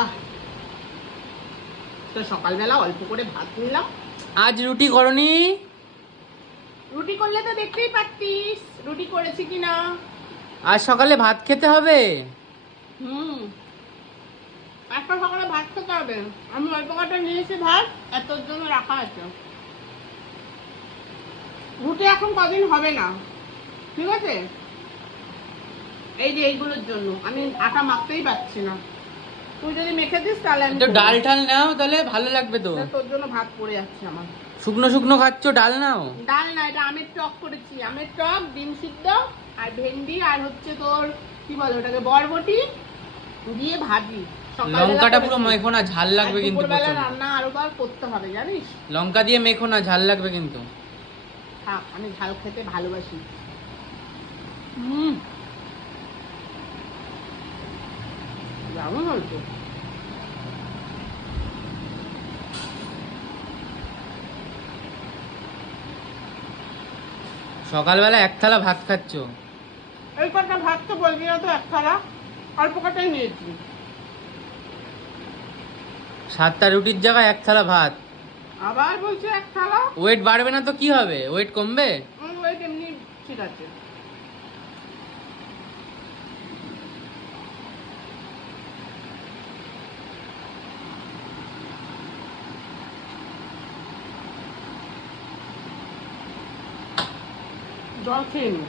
আহ, তো সকালবেলা অল্প করে ভাত নিলাম। আজ রুটি করনি? রুটি করলে তো দেখতেই পারতিস রুটি করেছি কিনা। আজ সকালে ভাত খেতে হবে। হুম, একটা সকালে ভাত খেতে হবে। আমি অল্প কটা নিয়েছি ভাত, এতর জন্য রাখা আছে। রুটি এখন কদিন হবে না, ঠিক আছে? এই যে এইগুলোর জন্য আমি আটা মাখতেই পারছি না। তুই যদি মেখে দিস তাহলে আমি তো করবো। ডাল ঠাল নাও, তাহলে ভালো লাগবে তো। তোর জন্য ভাত পড়ে যাচ্ছে আমার। শুকনো শুকনো খাচ্ছ, ডাল নাও। ডাল না, এটা আমের টক করেছি। আমের টক, ডিম সিদ্ধ আর ভেন্ডি আর হচ্ছে তোর কি বলে ওটাকে, বরবটি দিয়ে ভাজি। লঙ্কাটা পুরো মেখো না, ঝাল লাগবে কিন্তু দুপুরবেলা প্রচন্ড। রান্না আরো বার করতে হবে জানিস। লঙ্কা দিয়ে মেখো না, ঝাল লাগবে কিন্তু। থাক, আমি ঝাল খেতে ভালোবাসি। দারুণ হয়েছে। সকালবেলা এক থালা ভাত খাচ্ছ। এই কটা ভাত তো বলবি না তো, এক থালা অল্প কটাই নিয়েছি। 7টা রুটির জায়গায় এক থালা ভাত। আবার বলছি এক থালা। ওয়েট বাড়বে না তো কি হবে? ওয়েট কমবে? ওই এমনি ঠিক আছে। জল খেয়ে নি।